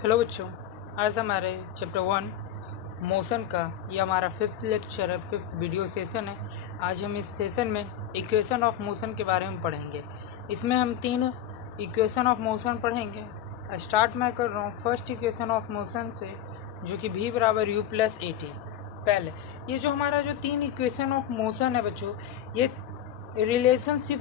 Hello बच्चों, आज हमारे चैप्टर 1 मोशन का ये हमारा फिफ्थ लेक्चर है, फिफ्थ वीडियो सेशन है। आज हम इस सेशन में इक्वेशन ऑफ मोशन के बारे में पढ़ेंगे। इसमें हम 3 इक्वेशन ऑफ मोशन पढ़ेंगे। स्टार्ट मैं कर रहा हूँ फर्स्ट इक्वेशन ऑफ मोशन से, जो कि v बराबर u प्लस ए टी। पहले ये जो हमारा जो 3 इक्वेशन ऑफ मोशन है बच्चों, ये रिलेशनशिप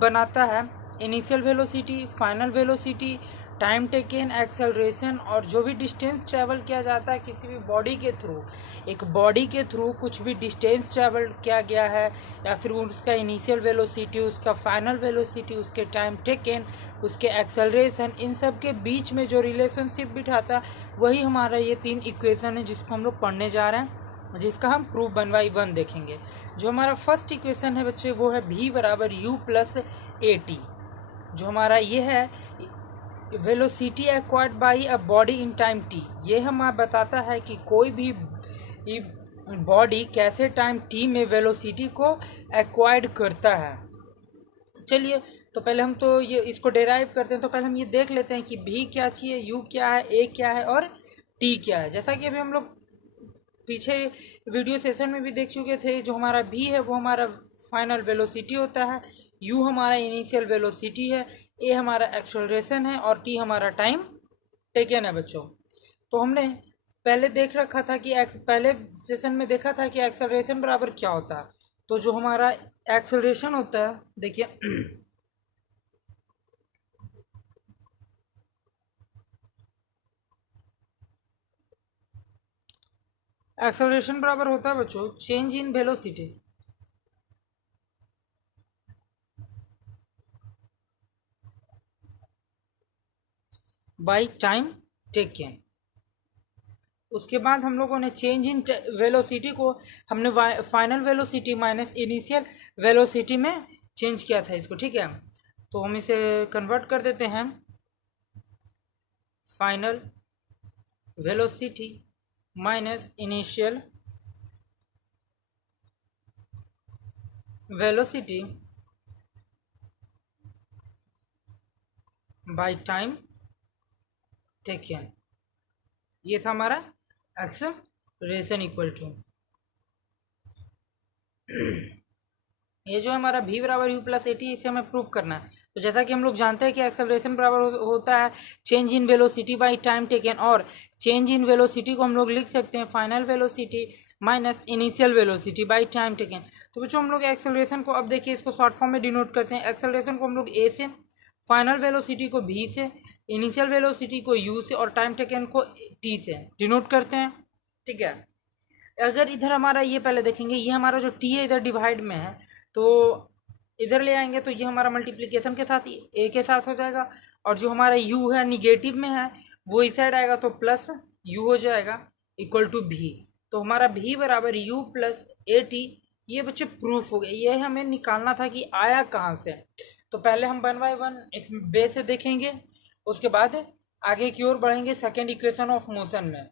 बनाता है initial velocity, final velocity, time taken, acceleration और जो भी डिस्टेंस ट्रैवल किया जाता है किसी भी बॉडी के थ्रू, एक बॉडी के थ्रू कुछ भी डिस्टेंस ट्रैवल किया गया है या फिर उसका इनिशियल वेलोसिटी, उसका फाइनल वेलोसिटी, उसके टाइम टेकन, उसके एक्सेलरेशन, इन सब के बीच में जो रिलेशनशिप बिठाता है वही हमारा ये 3 इक्वेशन है जिसको हम लोग पढ़ने जा रहे हैं, जिसका हम प्रूफ 1 बाई 1 देखेंगे। जो हमारा फर्स्ट इक्वेशन है बच्चे वो है v बराबर u प्लस ए टी। जो हमारा ये है velocity acquired by a body in time t, ये हमें बताता है कि कोई भी बॉडी कैसे टाइम t में वेलोसिटी को एक्वायर्ड करता है। चलिए, तो पहले हम तो ये इसको डेराइव करते हैं। तो पहले हम ये देख लेते हैं कि v क्या चाहिए, u क्या है, a क्या है और t क्या है। जैसा कि अभी हम लोग पीछे वीडियो सेशन में भी देख चुके थे, जो हमारा v है वो हमारा फाइनल वेलोसिटी होता है, u हमारा इनिशियल वेलोसिटी है, a हमारा एक्सेलरेशन है और t हमारा टाइम टेकन है बच्चों। तो हमने पहले देख रखा था कि पहले सेशन में देखा था कि एक्सेलरेशन बराबर क्या होता है। तो जो हमारा एक्सेलरेशन होता है, देखिए एक्सेलरेशन बराबर होता है बच्चों change in velocity by time taken. उसके बाद हम लोगों ने चेंज इन वेलोसिटी को हमने final velocity minus initial velocity में चेंज किया था इसको, ठीक है। तो हम इसे कन्वर्ट कर देते हैं final velocity minus initial velocity by time taken. ये था हमारा एक्सेलरेशन इक्वल टू ये जो हमारा v बराबर u प्लस ए टी, इसे हमें प्रूफ करना है। तो जैसा कि हम लोग जानते हैं कि एक्सेलरेशन बराबर होता है change in velocity by time taken, और चेंज इन वेलोसिटी को हम लोग लिख सकते हैं final velocity minus initial velocity by time taken. तो बच्चों हम लोग एक्सेलरेशन को अब देखिए इसको शॉर्ट फॉर्म में डिनोट करते हैं। एक्सेलरेशन को हम लोग a से, फाइनल वेलोसिटी को v से, इनिशियल वेलोसिटी को u से और टाइम टेकन को t से डिनोट करते हैं, ठीक है। अगर इधर हमारा ये पहले देखेंगे, ये हमारा जो t है इधर डिवाइड में है, तो इधर ले आएंगे तो ये हमारा मल्टीप्लिकेशन के साथ a के साथ हो जाएगा, और जो हमारा u है निगेटिव में है वो इस साइड आएगा तो प्लस u हो जाएगा इक्वल टू v। तो हमारा v बराबर u प्लस ए टी, ये बच्चे प्रूफ हो गया। ये हमें निकालना था कि आया कहाँ से। तो पहले हम 1 बाय 1 इस बे से देखेंगे, उसके बाद आगे की ओर बढ़ेंगे सेकेंड इक्वेशन ऑफ मोशन में।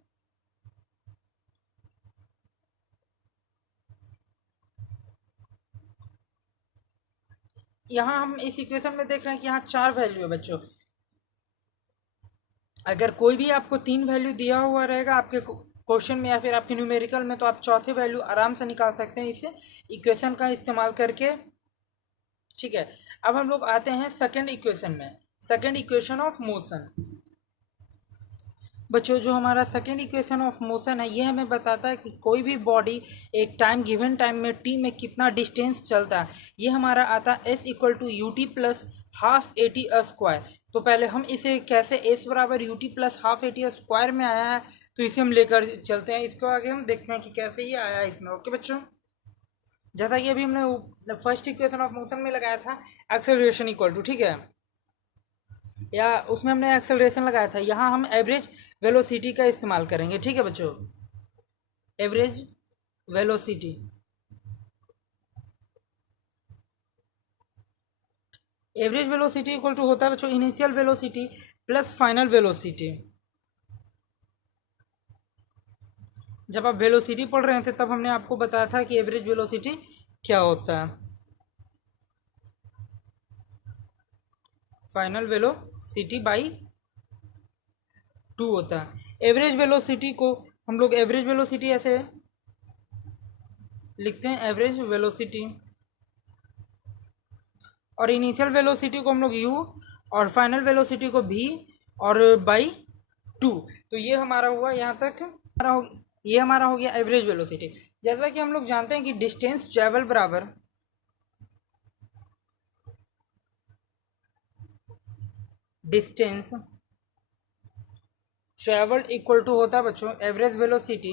यहाँ हम इस इक्वेशन में देख रहे हैं कि यहाँ 4 वैल्यू है बच्चों। अगर कोई भी आपको 3 वैल्यू दिया हुआ रहेगा आपके क्वेश्चन में या फिर आपके न्यूमेरिकल में, तो आप चौथे वैल्यू आराम से निकाल सकते हैं इस इक्वेशन का इस्तेमाल करके, ठीक है। अब हम लोग आते हैं सेकेंड इक्वेशन में, सेकेंड इक्वेशन ऑफ मोशन। बच्चों जो हमारा सेकेंड इक्वेशन ऑफ मोशन है ये हमें बताता है कि कोई भी बॉडी एक टाइम गिवन टाइम में t में कितना डिस्टेंस चलता है। ये हमारा आता है s equal to u t plus half a t square. तो पहले हम इसे कैसे s बराबर u t plus half a t square में आया है, तो इसे हम लेकर चलते हैं। इसको आगे हम देखते हैं कि कैसे ये आया है इसमें। ओके बच्चों, जैसा कि अभी हमने फर्स्ट इक्वेशन ऑफ मोशन में लगाया था एक्सेलरेशन इक्वल टू, ठीक है, या उसमें हमने एक्सेलरेशन लगाया था, यहाँ हम एवरेज वेलोसिटी का इस्तेमाल करेंगे, ठीक है बच्चों। Average velocity, average velocity equal to होता है बच्चों initial velocity plus final velocity. जब आप वेलोसिटी पढ़ रहे थे तब हमने आपको बताया था कि एवरेज वेलोसिटी क्या होता है, फाइनल वेलोसिटी बाई टू होता है। एवरेज वेलोसिटी को हम लोग एवरेज वेलोसिटी ऐसे लिखते हैं, एवरेज वेलोसिटी, और इनिशियल वेलोसिटी को हम लोग u और फाइनल वेलोसिटी को v और बाई 2। तो ये हमारा हुआ यहाँ तक ये हमारा हो गया एवरेज वेलोसिटी। जैसा कि हम लोग जानते हैं कि डिस्टेंस ट्रेवल बराबर डिस्टेंस ट्रेवल इक्वल टू होता है बच्चों एवरेज वेलोसिटी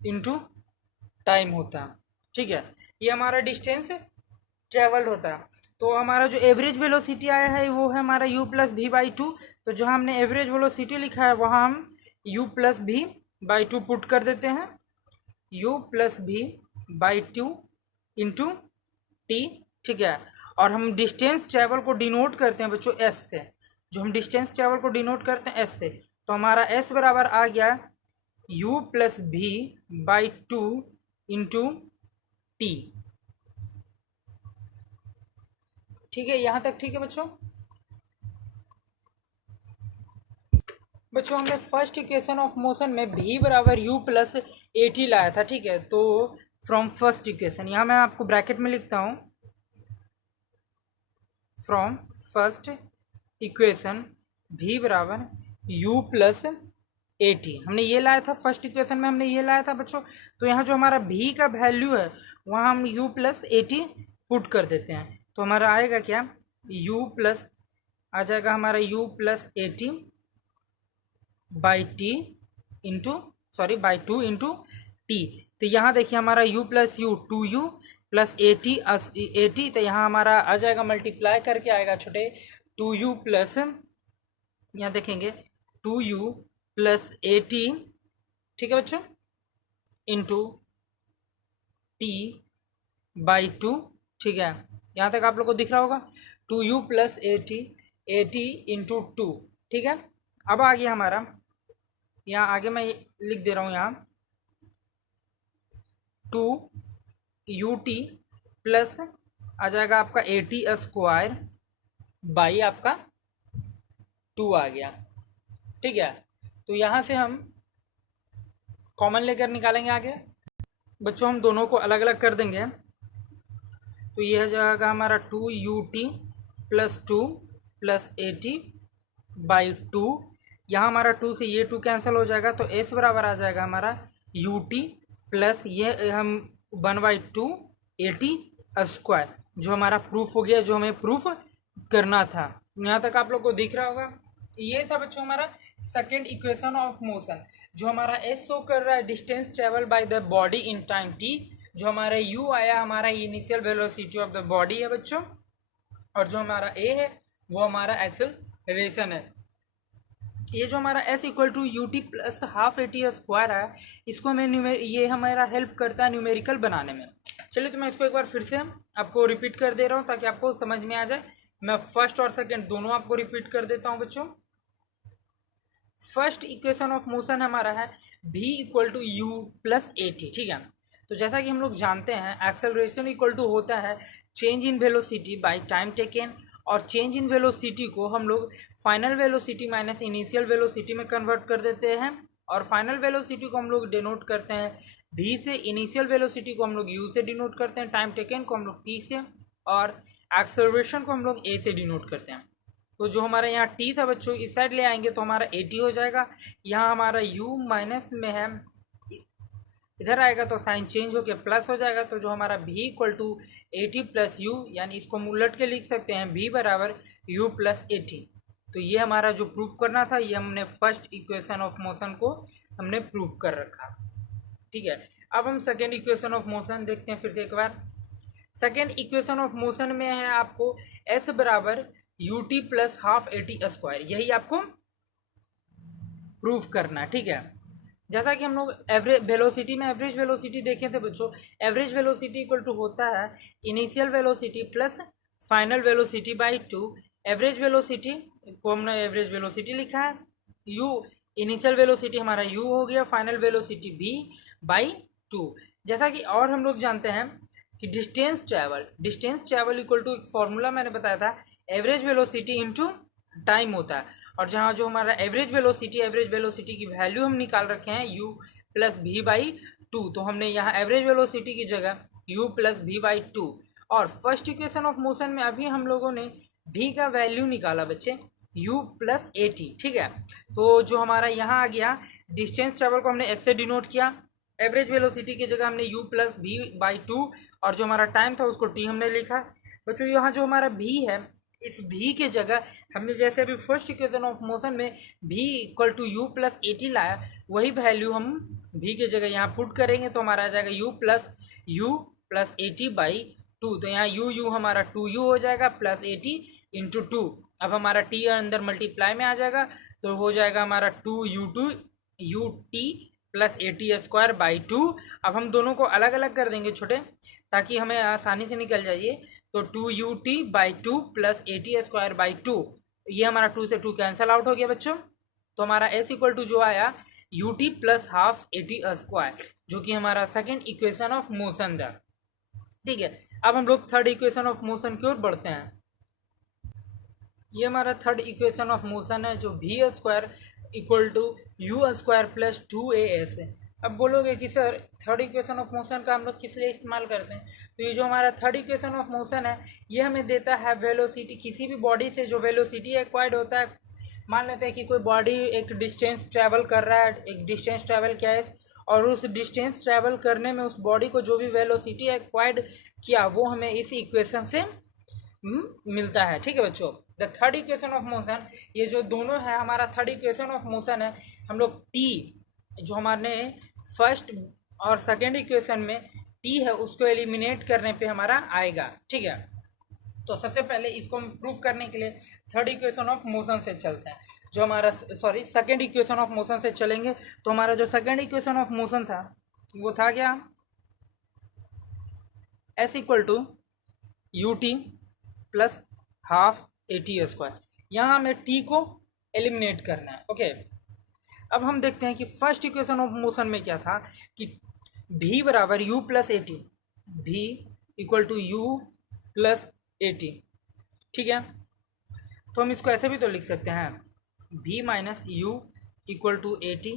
इनटू टाइम होता है। ठीक है, ये हमारा डिस्टेंस ट्रेवल्ड होता है। तो हमारा जो एवरेज वेलोसिटी आया है वो है हमारा u प्लस भी बाई 2। तो जो हमने एवरेज वेलोसिटी लिखा है वहाँ हम u प्लस भी बाई 2 पुट कर देते हैं, u प्लस भी बाई 2 इंटू टी। ठीक है, और हम डिस्टेंस ट्रेवल को डिनोट करते हैं बच्चों s से, जो हम डिस्टेंस ट्रेवल को डिनोट करते हैं s से। तो हमारा s बराबर आ गया u प्लस भी बाई 2 इंटू टी। ठीक है, यहाँ तक ठीक है बच्चों। बच्चों हमने फर्स्ट इक्वेशन ऑफ मोशन में v बराबर u प्लस ए टी लाया था। ठीक है, तो फ्रॉम फर्स्ट इक्वेशन, यहाँ मैं आपको ब्रैकेट में लिखता हूँ, फ्रॉम फर्स्ट इक्वेशन v बराबर u प्लस ए टी हमने ये लाया था, फर्स्ट इक्वेशन में हमने ये लाया था बच्चों। तो यहाँ जो हमारा v का वैल्यू है वहाँ हम u plus a T put कर देते हैं। तो हमारा आएगा क्या, u प्लस आ जाएगा हमारा u plus a T by T into sorry by 2 into T. तो यहाँ देखिए हमारा u plus you 2u plus a T, तो यहाँ हमारा आ जाएगा मल्टीप्लाई करके आएगा छोटे 2u प्लस, यहाँ देखेंगे 2u प्लस ए टी। ठीक है बच्चों, इंटू टी बाई 2। ठीक है, यहाँ तक आप लोग को दिख रहा होगा 2u plus a T into 2। ठीक है, अब आ गया हमारा, यहाँ आगे मैं लिख दे रहा हूँ यहाँ 2ut प्लस आ जाएगा आपका ए टी स्क्वायर बाई आपका 2 आ गया। ठीक है, तो यहाँ से हम कॉमन लेकर निकालेंगे आगे बच्चों, हम दोनों को अलग अलग कर देंगे। तो यह जाएगा हमारा 2ut plus 2 plus a T by 2। यहाँ हमारा 2 से ये 2 कैंसिल हो जाएगा, तो s बराबर आ जाएगा हमारा ut प्लस ये हम 1/2 ए टी स्क्वायर, जो हमारा प्रूफ हो गया, जो हमें प्रूफ करना था। यहाँ तक आप लोग को दिख रहा होगा। ये था बच्चों हमारा सेकेंड इक्वेशन ऑफ मोशन। जो हमारा s शो कर रहा है distance travel by the body in time t, जो हमारा u आया हमारा initial velocity of the body है बच्चों, और जो हमारा a है वो हमारा एक्सेलरेशन है। ये जो हमारा s equal to u t plus half a t square है, इसको हमें ये हमारा हेल्प करता है न्यूमेरिकल बनाने में। चलिए तो मैं इसको एक बार फिर से आपको रिपीट कर दे रहा हूँ ताकि आपको समझ में आ जाए। मैं फर्स्ट और सेकंड दोनों आपको रिपीट कर देता हूँ बच्चों। फर्स्ट इक्वेशन ऑफ मोशन हमारा है v equal to u plus a t. ठीक है, तो जैसा कि हम लोग जानते हैं एक्सेलरेशन इक्वल टू होता है change in velocity by time taken, और चेंज इन वेलोसिटी को हम लोग final velocity minus initial velocity में कन्वर्ट कर देते हैं, और फाइनल वेलोसिटी को हम लोग डिनोट करते हैं v से, इनिशियल वेलोसिटी को हम लोग u से डिनोट करते हैं, टाइम टेकन को हम लोग t से, और एक्सेलरेशन को हम लोग a से डिनोट करते हैं। तो जो हमारा यहाँ t था बच्चों इस साइड ले आएंगे तो हमारा at हो जाएगा। यहाँ हमारा u माइनस में है, इधर आएगा तो साइन चेंज होकर प्लस हो जाएगा। तो जो हमारा v equal to a t plus u, यानी इसको उलट के लिख सकते हैं v बराबर u प्लस ए टी। तो ये हमारा जो प्रूफ करना था ये हमने फर्स्ट इक्वेशन ऑफ मोशन को हमने प्रूफ कर रखा। ठीक है, अब हम सेकेंड इक्वेशन ऑफ मोशन देखते हैं फिर से एक बार। सेकेंड इक्वेशन ऑफ मोशन में है आपको s बराबर u t plus half a t square, यही आपको प्रूफ करना है। ठीक है, जैसा कि हम लोग एवरेज वेलोसिटी में एवरेज वेलोसिटी देखे थे बच्चों, एवरेज वेलोसिटी इक्वल टू होता है initial velocity plus final velocity by 2। Average velocity को हमने एवरेज वेलोसिटी लिखा है, u इनिशियल वेलोसिटी हमारा u हो गया, फाइनल वेलोसिटी v बाई 2। जैसा कि और हम लोग जानते हैं कि डिस्टेंस ट्रैवल इक्वल टू एक फॉर्मूला मैंने बताया था एवरेज वेलोसिटी इंटू टाइम होता है। और जहाँ जो हमारा एवरेज वेलोसिटी की वैल्यू हम निकाल रखे हैं u plus v by two, तो हमने यहाँ एवरेज वेलोसिटी की जगह u plus v by two. और फर्स्ट इक्वेशन ऑफ मोशन में अभी हम लोगों ने v का वैल्यू निकाला बच्चे, u प्लस ए टी, ठीक है। तो जो हमारा यहाँ आ गया, डिस्टेंस ट्रेवल को हमने s से डिनोट किया, एवरेज वेलोसिटी की जगह हमने u plus v by two, और जो हमारा टाइम था उसको t हमने लिखा। बच्चों यहाँ जो हमारा v है, इस v के जगह हमने जैसे अभी फर्स्ट इक्वेशन ऑफ मोशन में v equal to u plus a t लाया, वही वैल्यू हम v के जगह यहाँ पुट करेंगे, तो हमारा आ जाएगा u plus a T by two. तो यहाँ u हमारा 2u हो जाएगा plus a T into two. अब हमारा t अंदर मल्टीप्लाई में आ जाएगा, तो हो जाएगा हमारा 2u T plus a t square by two. अब हम दोनों को अलग अलग कर देंगे छोटे, ताकि हमें आसानी से निकल जाइए। तो 2ut by two plus a t square by two, ये हमारा 2 से 2 कैंसिल आउट हो गया बच्चों। तो हमारा s इक्वल टू जो आया ut plus half a t square, जो कि हमारा सेकेंड इक्वेशन ऑफ मोशन था, ठीक है। अब हम लोग थर्ड इक्वेशन ऑफ मोशन की ओर बढ़ते हैं। ये हमारा थर्ड इक्वेशन ऑफ मोशन है, जो v square equal to u square plus two a s है। अब बोलोगे कि sir third equation of motion का हम लोग किस लिए इस्तेमाल करते हैं, तो ये जो हमारा थर्ड इक्वेशन ऑफ मोशन है, ये हमें देता है वेलोसिटी, किसी भी बॉडी से जो वेलोसिटी एक्वायर्ड होता है। मान लेते हैं कि कोई बॉडी एक डिस्टेंस ट्रैवल कर रहा है, एक डिस्टेंस ट्रैवल किया है, और उस डिस्टेंस ट्रैवल करने में उस बॉडी को जो भी वेलोसिटी एक्वायर्ड किया, वो हमें इस इक्वेशन से मिलता है, ठीक है बच्चों। The third equation of motion, ये जो दोनों है हमारा थर्ड इक्वेशन ऑफ मोशन है। हम लोग टी, जो हमारे फर्स्ट और सेकेंड इक्वेशन में टी है, उसको एलिमिनेट करने पे हमारा आएगा, ठीक है। तो सबसे पहले इसको हम प्रूफ करने के लिए थर्ड इक्वेशन ऑफ मोशन से चलते हैं, जो हमारा सेकेंड इक्वेशन ऑफ मोशन से चलेंगे। तो हमारा जो सेकेंड इक्वेशन ऑफ मोशन था, वो था क्या, s equal to u t plus half a t square. यहाँ हमें t को एलिमिनेट करना है, ओके। अब हम देखते हैं कि फर्स्ट इक्वेशन ऑफ मोशन में क्या था, कि v बराबर u plus a t, v equal to u plus a t, ठीक है। तो हम इसको ऐसे भी तो लिख सकते हैं, v minus u equal to a t,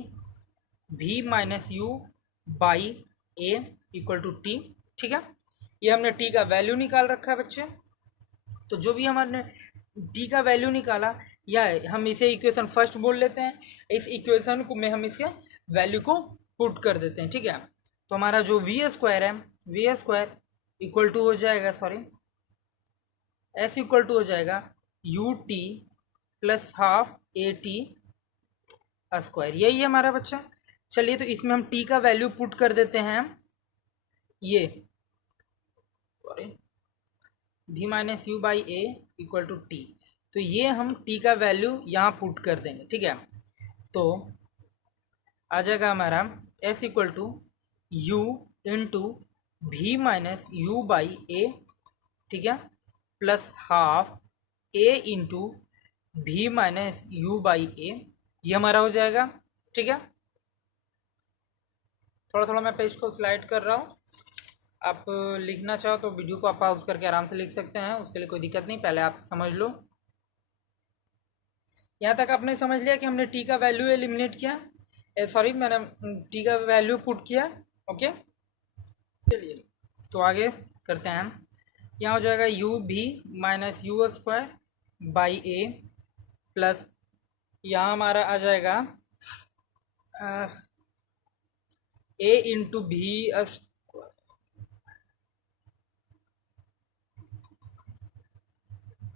v minus u by a equal to t, ठीक है। ये हमने t का वैल्यू निकाल रखा है बच्चे। तो जो भी हमारे t का वैल्यू निकाला, या हम इसे इक्वेशन फर्स्ट बोल लेते हैं, इस इक्वेशन को में हम इसके वैल्यू को पुट कर देते हैं, ठीक है। तो हमारा जो वी स्क्वायर है, वी स्क्वायर इक्वल टू हो जाएगा, s इक्वल टू हो जाएगा you t plus half a t square, यही है हमारा बच्चा। चलिए, तो इसमें हम t का वैल्यू पुट कर देते हैं, ये v minus u by a equal to t. तो ये हम t का वैल्यू यहाँ पुट कर देंगे, ठीक है। तो आ जाएगा हमारा s equal to u into v minus u by a, ठीक है, plus half a into v minus u by a, ये हमारा हो जाएगा, ठीक है। थोड़ा थोड़ा मैं पेज को स्लाइड कर रहा हूँ, आप लिखना चाहो तो वीडियो को आप पॉज करके आराम से लिख सकते हैं, उसके लिए कोई दिक्कत नहीं, पहले आप समझ लो। यहाँ तक आपने समझ लिया कि हमने t का वैल्यू एलिमिनेट किया, मैंने t का वैल्यू पुट किया, ओके। चलिए, तो आगे करते हैं हम। यहाँ हो जाएगा you v minus u square by a, plus यहाँ हमारा आ जाएगा ए इंटू भी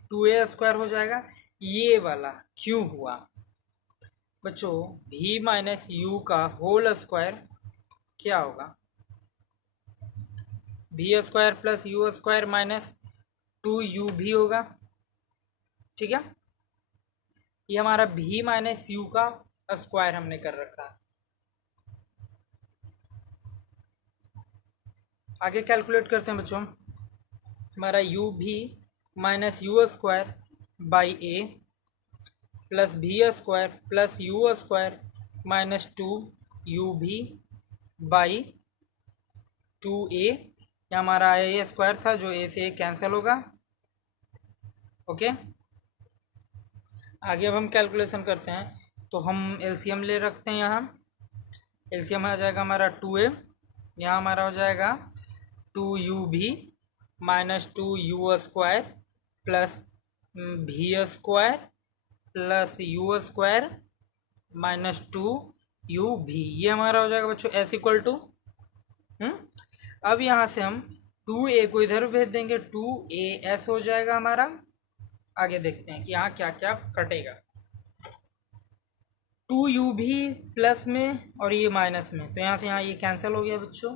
टू ए स्क्वायर हो जाएगा। ये वाला क्यों हुआ बच्चों, v माइनस यू का होल स्क्वायर क्या होगा, v square plus u square minus two u भी होगा, ठीक है। ये हमारा v माइनस यू का स्क्वायर हमने कर रखा है। आगे कैलकुलेट करते हैं बच्चों, हमारा u v minus u square by a plus v square plus u square minus two u v by two a, या हमारा ए स्क्वायर था जो ए से कैंसिल होगा, ओके, आगे अब हम कैलकुलेशन करते हैं। तो हम एलसीएम ले रखते हैं। यहाँ एलसीएम आ जाएगा हमारा 2a, यहाँ हमारा हो जाएगा 2u भी minus 2u² plus v² plus u² minus 2u भी, ये हमारा हो जाएगा बच्चों एस इक्वल टू। अब यहाँ से हम 2a को इधर भेज देंगे, 2as हो जाएगा हमारा। आगे देखते हैं कि यहाँ क्या क्या कटेगा। 2u भी प्लस में और ये माइनस में, तो यहाँ से यहाँ ये कैंसिल हो गया बच्चों।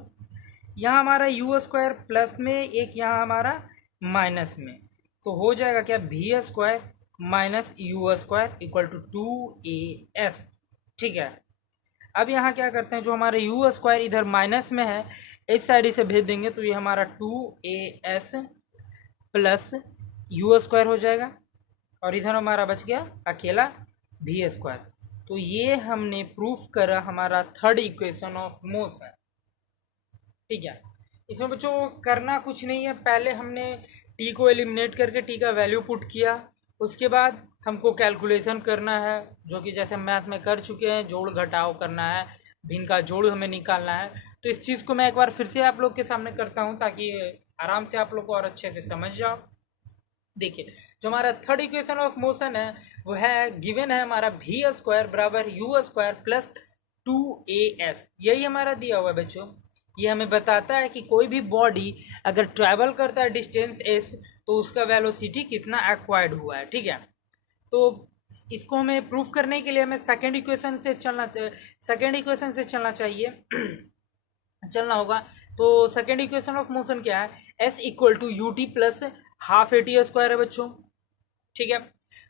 यहाँ हमारा u² प्लस में, एक यहाँ हमारा माइनस में, तो हो जाएगा क्या v² minus u² equal to 2as। ठीक है, अब यहाँ क्या करते हैं, जो हमारे u² इधर माइनस में है इस साइड से भेज देंगे, तो ये हमारा 2as प्लस u² हो जाएगा और इधर हमारा बच गया अकेला v²। तो ये हमने प्रूफ करा हमारा थर्ड इक्वेशन ऑफ मोशन। ठीक है, इसमें बच्चों करना कुछ नहीं है, पहले हमने t को एलिमिनेट करके t का वैल्यू पुट किया, उसके बाद हमको कैलकुलेशन करना है, जो कि जैसे मैथ में कर चुके हैं, जोड़ घटाव करना है, भिन्न का जोड़ हमें निकालना है। तो इस चीज़ को मैं एक बार फिर से आप लोग के सामने करता हूँ ताकि आराम से आप लोग को और अच्छे से समझ जाओ। देखिए, जो हमारा थर्ड इक्वेशन ऑफ मोशन है वो है गिवन है हमारा v² बराबर u² प्लस 2as, यही हमारा दिया हुआ है बच्चों। ये हमें बताता है कि कोई भी बॉडी अगर ट्रैवल करता है डिस्टेंस s तो उसका वेलोसिटी कितना एक्वायर्ड हुआ है। ठीक है, तो इसको हमें प्रूफ करने के लिए हमें सेकेंड इक्वेशन से चलना चाहिए चलना होगा। तो सेकेंड इक्वेशन ऑफ मोशन क्या है, s equal to u t plus half AT² है बच्चों। ठीक है,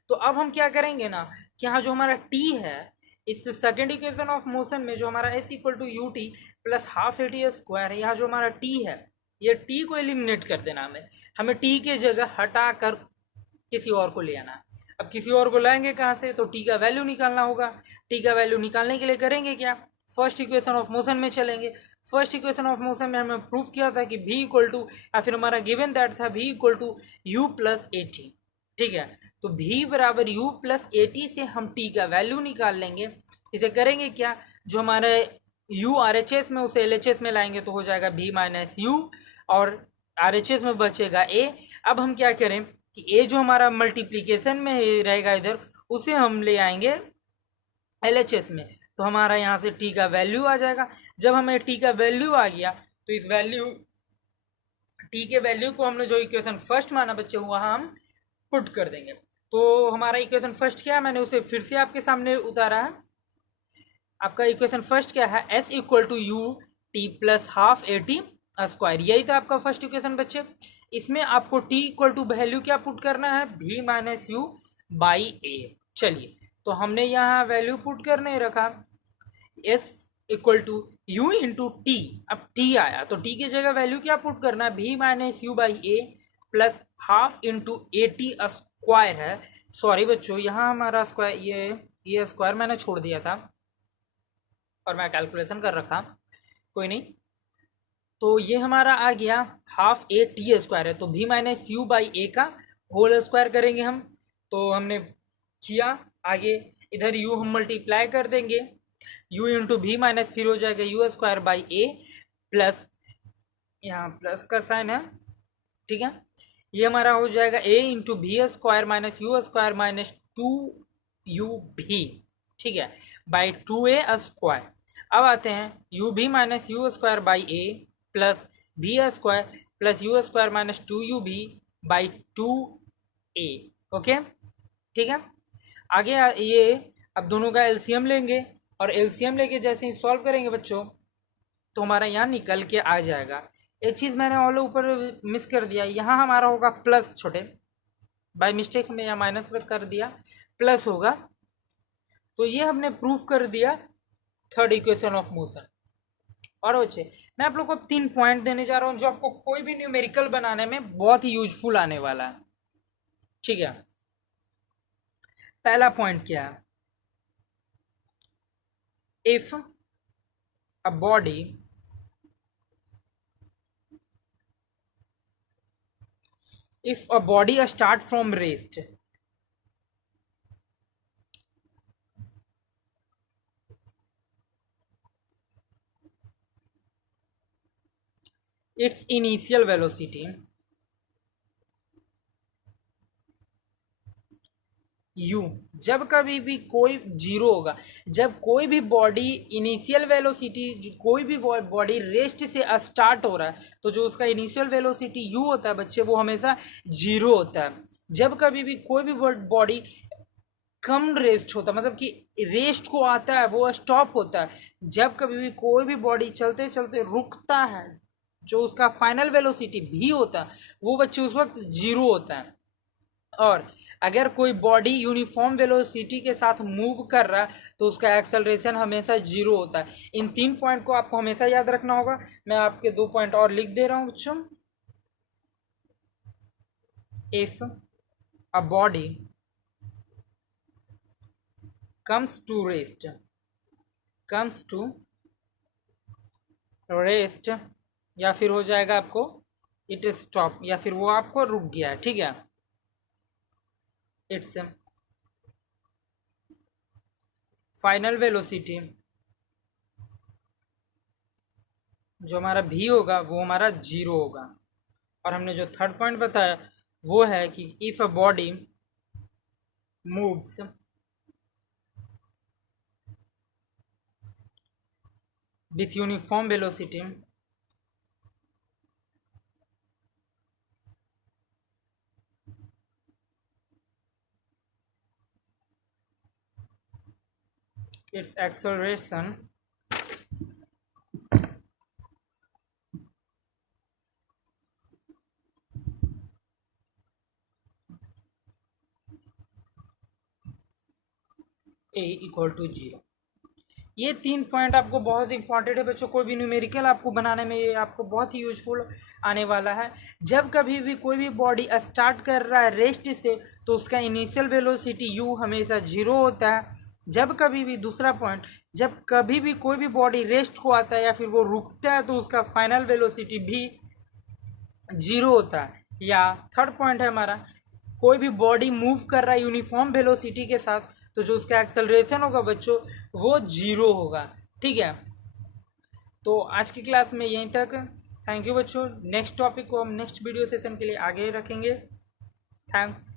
तो अब हम क्या करेंगे ना कि यहाँ जो हमारा t है इस सेकेंड इक्वेशन ऑफ मोशन में, जो हमारा s equal to u t plus half AT² है, यहाँ जो हमारा t है ये t को एलिमिनेट कर देना, हमें t के जगह हटा कर किसी और को ले आना। अब किसी और को लाएंगे कहाँ से, तो t का वैल्यू निकालना होगा। t का वैल्यू निकालने के लिए करेंगे क्या, फर्स्ट इक्वेशन ऑफ मोशन में चलेंगे। फर्स्ट इक्वेशन ऑफ मोशन में हमने प्रूफ किया था कि v इक्वल टू, या फिर हमारा गिवन दैट था v equal to u plus AT। ठीक है, तो v बराबर u प्लस AT से हम t का वैल्यू निकाल लेंगे। इसे करेंगे क्या, जो हमारे u RHS में उसे LHS में लाएंगे तो हो जाएगा v माइनस u और RHS में बचेगा a। अब हम क्या करें कि a जो हमारा मल्टीप्लीकेशन में रहेगा इधर, उसे हम ले आएंगे LHS में, तो हमारा यहाँ से t का वैल्यू आ जाएगा। जब हमें t का वैल्यू आ गया तो इस वैल्यू t के वैल्यू को हमने जो इक्वेशन फर्स्ट माना बच्चे वहाँ हम पुट कर देंगे। तो हमारा इक्वेशन फर्स्ट क्या है, मैंने उसे फिर से आपके सामने उतारा है। आपका इक्वेशन फर्स्ट क्या है, s equal to u t plus half AT², यही था आपका फर्स्ट इक्वेशन बच्चे। इसमें आपको t इक्वल टू वैल्यू क्या पुट करना है, v minus u by a। चलिए, तो हमने यहाँ वैल्यू पुट करने रखा s equal to u into टी। अब t आया तो t की जगह वैल्यू क्या पुट करना है, v minus u by a plus half into AT² है। सॉरी बच्चों, यहाँ हमारा स्क्वायर ये स्क्वायर मैंने छोड़ दिया था और मैं कैलकुलेशन कर रखा, कोई नहीं। तो ये हमारा आ गया हाफ AT² है, तो v minus u by a का होल स्क्वायर करेंगे हम। तो हमने किया, आगे इधर u हम मल्टीप्लाई कर देंगे, u इंटू v माइनस फिर हो जाएगा u² बाई a प्लस, यहाँ प्लस का साइन है। ठीक है, ये हमारा हो जाएगा a into v² minus u² minus 2u भी। ठीक है, बाई 2a²। अब आते हैं u भी minus u² by a plus v² plus u² minus 2u भी बाई 2a। ओके, ठीक है, आगे ये अब दोनों का एलसीएम लेंगे और एलसीएम लेके जैसे ही सॉल्व करेंगे बच्चों तो हमारा यहाँ निकल के आ जाएगा। एक चीज़ मैंने ऑल ऊपर मिस कर दिया, यहाँ हमारा होगा प्लस, छोटे बाय मिस्टेक में या माइनस कर दिया, प्लस होगा। तो ये हमने प्रूफ कर दिया थर्ड इक्वेशन ऑफ मोशन। और बच्चे मैं आप लोग को 3 पॉइंट देने जा रहा हूँ जो आपको कोई भी न्यूमेरिकल बनाने में बहुत ही यूजफुल आने वाला है। ठीक है, पहला पॉइंट क्या है, if a if a body start from rest, its initial velocity u, जब कभी भी कोई जीरो होगा, जब कोई भी बॉडी इनिशियल वेलोसिटी, कोई भी बॉडी रेस्ट से स्टार्ट हो रहा है तो जो उसका इनिशियल वेलोसिटी u होता है बच्चे, वो हमेशा जीरो होता है। जब कभी भी कोई भी बॉडी कम रेस्ट होता है, मतलब कि रेस्ट को आता है, वो स्टॉप होता है। जब कभी भी कोई भी बॉडी चलते चलते रुकता है, जो उसका फाइनल वेलोसिटी v होता है, वो बच्चे उस वक्त जीरो होता है। और अगर कोई बॉडी यूनिफॉर्म वेलोसिटी के साथ मूव कर रहा है तो उसका एक्सेलरेशन हमेशा जीरो होता है। इन 3 पॉइंट को आपको हमेशा याद रखना होगा। मैं आपके 2 पॉइंट और लिख दे रहा हूं बच्चों। If a body comes to rest, या फिर हो जाएगा आपको इट स्टॉप, या फिर वो आपको रुक गया है, ठीक है। इट्स फाइनल वेलोसिटी, जो हमारा v होगा वो हमारा जीरो होगा। और हमने जो थर्ड पॉइंट बताया वो है कि if a body moves with uniform velocity, its acceleration a equal to zero. ये 3 पॉइंट आपको बहुत इंपॉर्टेंट है बच्चों। कोई भी न्यूमेरिकल आपको बनाने में ये आपको बहुत ही यूजफुल आने वाला है। जब कभी भी कोई भी बॉडी स्टार्ट कर रहा है रेस्ट से तो उसका इनिशियल वेलोसिटी u हमेशा जीरो होता है। जब कभी भी, दूसरा पॉइंट, जब कभी भी कोई भी बॉडी रेस्ट को आता है या फिर वो रुकता है तो उसका फाइनल वेलोसिटी भी जीरो होता है। या थर्ड पॉइंट है हमारा, कोई भी बॉडी मूव कर रहा है यूनिफॉर्म वेलोसिटी के साथ तो जो उसका एक्सेलरेशन होगा बच्चों वो जीरो होगा, ठीक है। तो आज की क्लास में यहीं तक। थैंक यू बच्चों। नेक्स्ट टॉपिक को हम नेक्स्ट वीडियो सेशन के लिए आगे रखेंगे। थैंक्स।